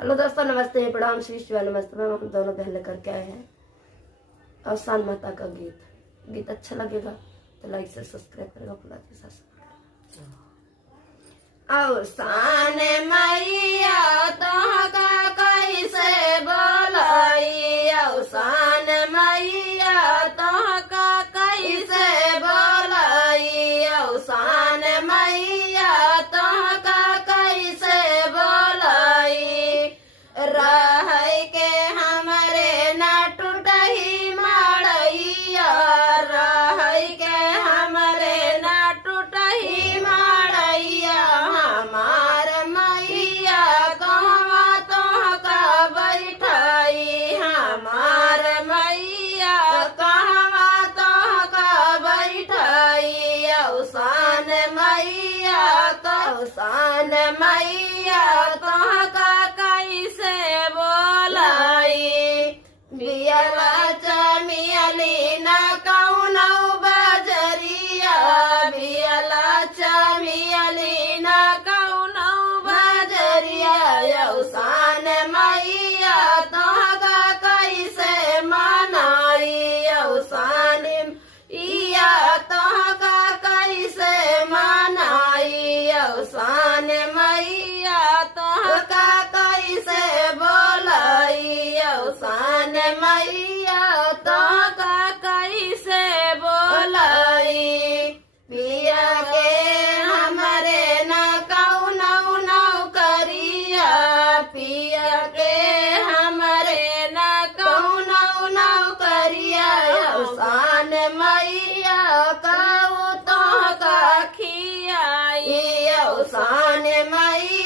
Hello दोस्तों, नमस्ते, प्रणाम, श्री शिवा, नमस्ते। मैम हम दोनों बहन लेकर के आए हैं अवसान माता का गीत अच्छा लगेगा तो लाइक से सब्सक्राइब करेगा। अवसान मैया तोहका कैसे बोलाई, अवसान मैया तोहका कैसे बोलाई, अवसान मैया तोहका कैसे बोलाई। रह के हमरे न टूटही माड़ैया, रह के हमरे न टूटही माड़ैया। हमार मैया कहवा तोहका बैठाई, हमार मैया कहवा तोहका बैठाई। अवसान मैया अवसान मैया तोहका कैसे बोलाई। बियला चमियली न कौनो बजरिया, बियला चमियली न कौनो बजरिया। अवसान मैया तोहका कैसे मनाई, अवसान मैया तोहका कैसे मनाई। अवसान मैया तोहका कैसे बोलाई, अवसान मैया तोहका कैसे बोलाई। पिया के हमरे न कौनो नौकरिया, पिया के हमरे न कौनो नौकरिया। अवसान मैया कहू तोहका खियाई, अवसान मैया